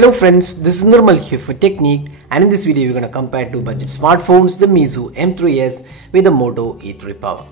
Hello friends, this is Nirmal here for Technique, and in this video we're going to compare two budget smartphones, the Meizu M3S with the Moto E3 Power.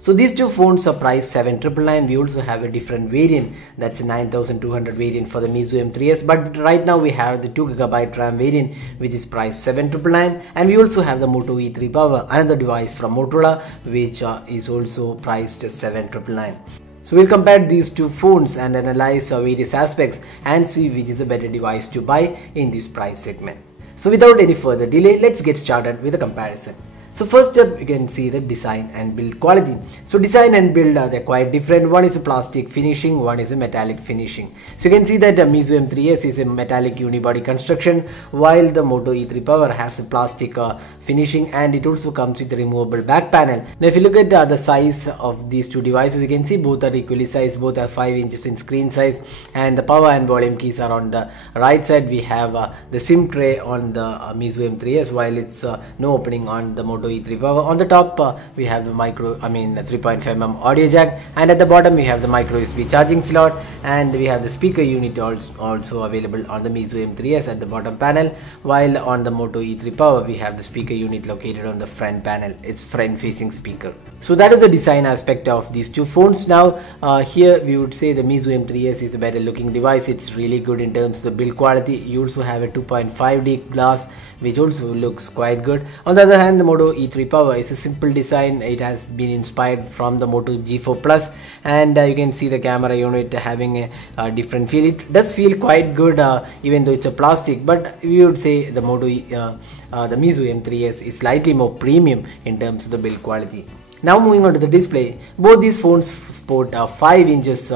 So these two phones are priced 7,999. We also have a different variant, that's a 9,200 variant for the Meizu M3S, but right now we have the 2GB RAM variant which is priced 7,999, and we also have the Moto E3 Power, another device from Motorola, which is also priced 7,999. So we'll compare these two phones and analyze various aspects and see which is a better device to buy in this price segment. So without any further delay, let's get started with the comparison. So first up, you can see the design and build quality. So design and build, they're quite different. One is a plastic finishing, one is a metallic finishing. So you can see that the Meizu M3S is a metallic unibody construction, while the Moto E3 Power has a plastic finishing, and it also comes with a removable back panel. Now if you look at the size of these two devices, you can see both are equally sized, both have 5 inches in screen size, and the power and volume keys are on the right side. We have the SIM tray on the Meizu M3S, while it's no opening on the Moto E3 Power. On the top we have the 3.5mm audio jack, and at the bottom we have the micro USB charging slot, and we have the speaker unit also available on the Meizu M3S at the bottom panel, while on the Moto E3 Power we have the speaker unit located on the front panel. It's front facing speaker. So that is the design aspect of these two phones. Now here we would say the Meizu M3S is a better looking device. It's really good in terms of the build quality. You also have a 2.5D glass which also looks quite good. On the other hand, the Moto E3 Power is a simple design. It has been inspired from the Moto G4 Plus, and you can see the camera unit having a different feel. It does feel quite good even though it's a plastic, but we would say the Meizu M3S is slightly more premium in terms of the build quality. Now moving on to the display, both these phones sport 5 inches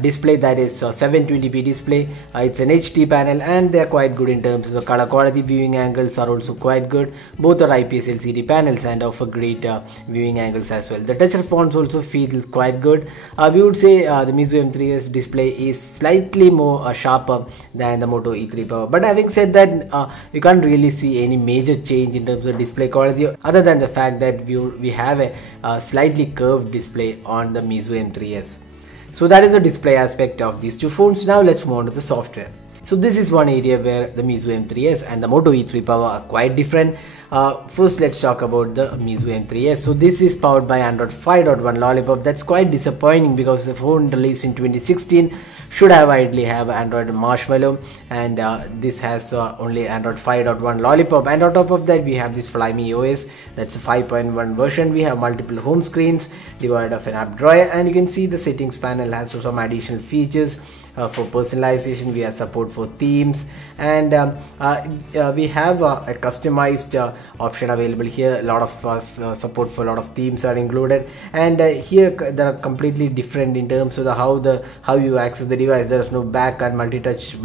display, that is 720p display. It's an HD panel, and they're quite good in terms of the color quality. Viewing angles are also quite good. Both are IPS LCD panels and offer great viewing angles as well. The touch response also feels quite good. We would say the Meizu M3S display is slightly more sharper than the Moto E3 Power, but having said that, you can't really see any major change in terms of display quality other than the fact that we have a slightly curved display on the Meizu M3S. So that is the display aspect of these two phones. Now let's move on to the software. So this is one area where the Meizu M3S and the Moto E3 Power are quite different. First let's talk about the Meizu M3S. So this is powered by Android 5.1 Lollipop. That's quite disappointing because the phone released in 2016 should have ideally have Android Marshmallow, and this has only Android 5.1 Lollipop, and on top of that we have this Flyme OS, that's a 5.1 version. We have multiple home screens divided of an app drawer, and you can see the settings panel has some additional features. For personalization, we have support for themes, and we have a customized option available here. A lot of support for a lot of themes are included, and here they are completely different in terms of how you access the device. There is no back and multitasking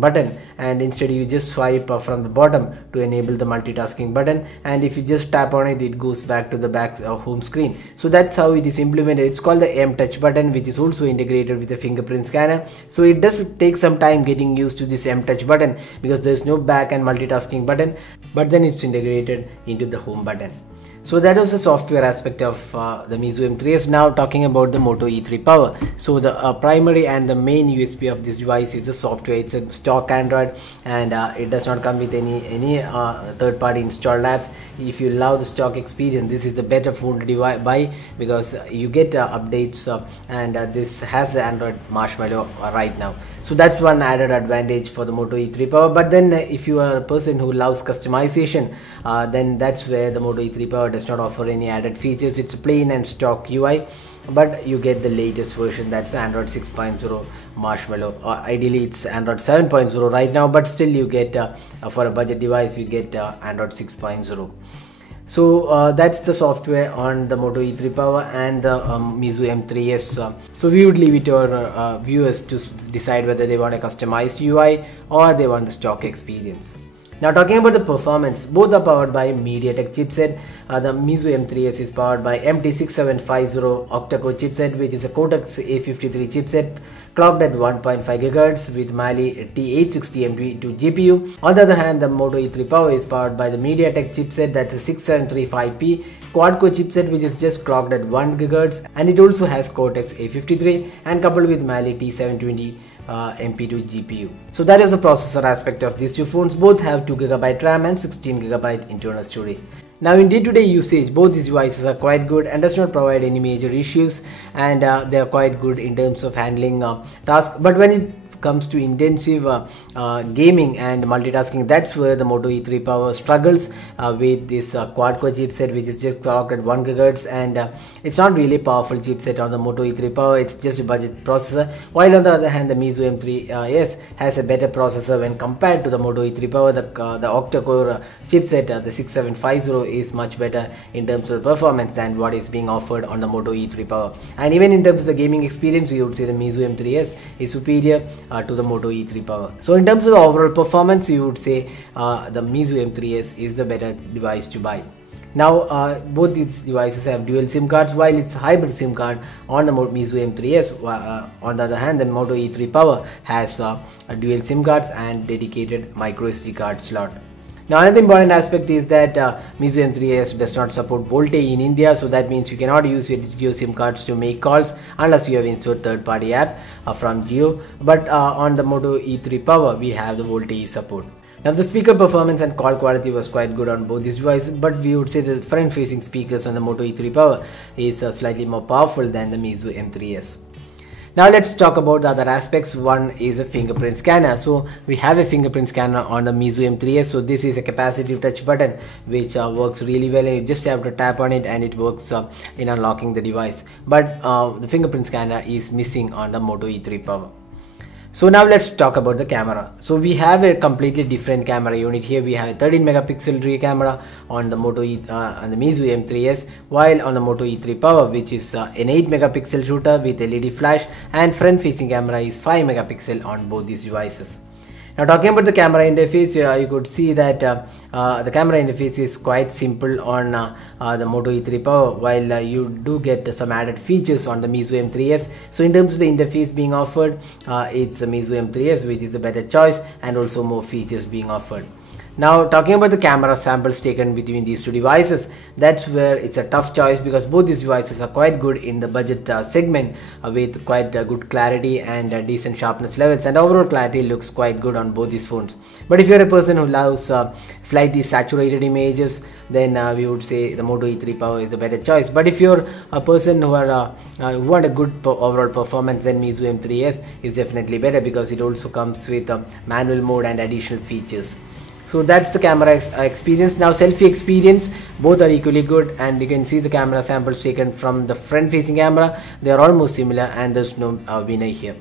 button, and instead you just swipe from the bottom to enable the multitasking button, and if you just tap on it, it goes back to the back home screen. So that's how it is implemented. It's called the M Touch button, which is also integrated with the fingerprint scanner. So it does take some time getting used to this M Touch button because there is no back and multitasking button, but then it's integrated into the home button. So that was the software aspect of the Meizu M3S. Now talking about the Moto E3 Power. So the primary and the main USP of this device is the software. It's a stock Android, and it does not come with any third-party installed apps. If you love the stock experience, this is the better phone to buy because you get updates, and this has the Android Marshmallow right now. So that's one added advantage for the Moto E3 Power. But then if you are a person who loves customization, then that's where the Moto E3 Power does not offer any added features. It's plain and stock UI, but you get the latest version, that's Android 6.0 Marshmallow. Ideally it's Android 7.0 right now, but still you get for a budget device you get Android 6.0. So that's the software on the Moto E3 Power and the Meizu M3S. So we would leave it to our viewers to decide whether they want a customized UI or they want the stock experience. Now talking about the performance, both are powered by MediaTek chipset. The Meizu M3S is powered by MT6750 octa-core chipset, which is a Cortex A53 chipset, clocked at 1.5 GHz with Mali T860 GPU. On the other hand, the Moto E3 Power is powered by the MediaTek chipset, that's a 6735P quad-core chipset, which is just clocked at 1 GHz, and it also has Cortex A53 and coupled with Mali T720 MP2 GPU. So that is the processor aspect of these two phones. Both have 2GB RAM and 16GB internal storage. Now in day-to-day usage, both these devices are quite good and does not provide any major issues, and they are quite good in terms of handling tasks. But when it comes to intensive gaming and multitasking, that's where the Moto E3 Power struggles with this quad-core chipset, which is just clocked at 1 GHz, and it's not really a powerful chipset on the Moto E3 Power. It's just a budget processor, while on the other hand the Meizu M3S has a better processor when compared to the Moto E3 Power. The octa-core chipset, the 6750, is much better in terms of performance than what is being offered on the Moto E3 Power. And even in terms of the gaming experience, we would say the Meizu M3S is superior to the Moto E3 Power. So in terms of the overall performance, you would say the Meizu M3S is the better device to buy. Now both these devices have dual SIM cards, while it's a hybrid SIM card on the Meizu M3S. On the other hand, the Moto E3 Power has a dual SIM cards and dedicated micro SD card slot. Now another important aspect is that Meizu M3S does not support VoLTE in India, so that means you cannot use your Jio SIM cards to make calls unless you have installed third-party app from Jio. But on the Moto E3 Power, we have the VoLTE support. Now the speaker performance and call quality was quite good on both these devices, but we would say the front-facing speakers on the Moto E3 Power is slightly more powerful than the Meizu M3S. Now let's talk about the other aspects. One is a fingerprint scanner. So we have a fingerprint scanner on the Meizu M3S. So this is a capacitive touch button which works really well. You just have to tap on it and it works in unlocking the device. But the fingerprint scanner is missing on the Moto E3 Power. So now let's talk about the camera. So we have a completely different camera unit here. We have a 13 megapixel rear camera on the on the Meizu M3S, while on the Moto E3 Power, which is an 8 megapixel shooter with LED flash, and front facing camera is 5 megapixel on both these devices. Now talking about the camera interface, you could see that the camera interface is quite simple on the Moto E3 Power, while you do get some added features on the Meizu M3S. So in terms of the interface being offered, it's the Meizu M3S which is the better choice, and also more features being offered. Now talking about the camera samples taken between these two devices, that's where it's a tough choice, because both these devices are quite good in the budget segment with quite good clarity and decent sharpness levels, and overall clarity looks quite good on both these phones. But if you're a person who loves slightly saturated images, then we would say the Moto E3 Power is the better choice. But if you're a person who want a good overall performance, then Meizu M3S is definitely better, because it also comes with manual mode and additional features. So that's the camera experience. Now selfie experience, both are equally good, and you can see the camera samples taken from the front facing camera. They are almost similar, and there's no winner here.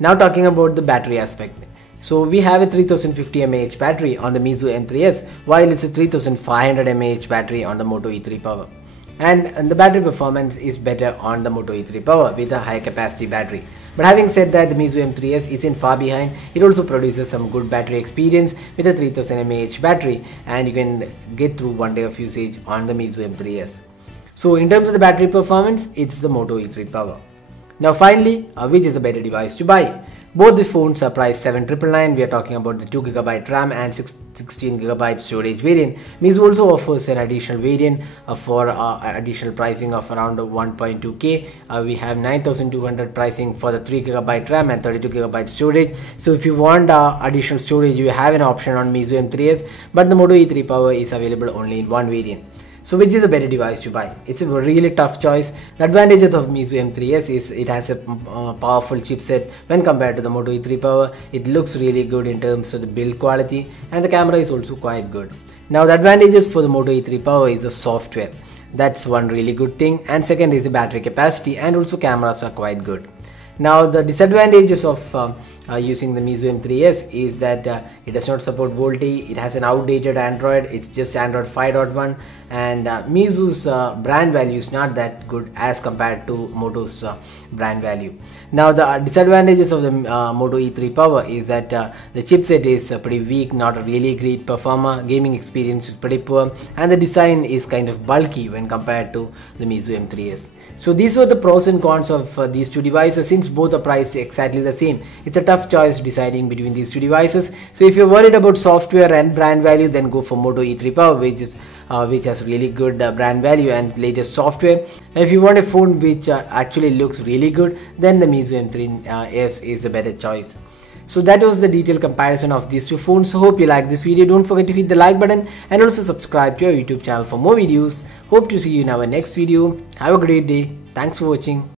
Now talking about the battery aspect. So we have a 3050 mAh battery on the Meizu M3S, while it's a 3500 mAh battery on the Moto E3 Power. And the battery performance is better on the Moto E3 Power with a high capacity battery. But having said that, the Meizu M3S isn't far behind. It also produces some good battery experience with a 3000 mAh battery, and you can get through 1 day of usage on the Meizu M3S. So in terms of the battery performance, it's the Moto E3 Power. Now finally, which is the better device to buy? Both these phones are priced 7,999. We are talking about the 2GB RAM and 16GB storage variant. Meizu also offers an additional variant for additional pricing of around 1.2K. We have 9,200 pricing for the 3GB RAM and 32GB storage. So if you want additional storage, you have an option on Meizu M3S, but the Moto E3 Power is available only in one variant. So which is a better device to buy? It's a really tough choice. The advantage of the Meizu M3S is it has a powerful chipset when compared to the Moto E3 Power. It looks really good in terms of the build quality, and the camera is also quite good. Now the advantages for the Moto E3 Power is the software. That's one really good thing, and second is the battery capacity, and also cameras are quite good. Now the disadvantages of using the Meizu M3S is that it does not support VoLTE, it has an outdated Android, it's just Android 5.1, and Meizu's brand value is not that good as compared to Moto's brand value. Now the disadvantages of the Moto E3 Power is that the chipset is pretty weak, not a really great performer, gaming experience is pretty poor, and the design is kind of bulky when compared to the Meizu M3S. So these were the pros and cons of these two devices. Since both are priced exactly the same, it's a tough choice deciding between these two devices. So if you're worried about software and brand value, then go for Moto E3 Power, which has really good brand value and latest software. If you want a phone which actually looks really good, then the Meizu M3S is the better choice. So that was the detailed comparison of these two phones. So hope you like this video. Don't forget to hit the like button and also subscribe to our YouTube channel for more videos. Hope to see you in our next video. Have a great day. Thanks for watching.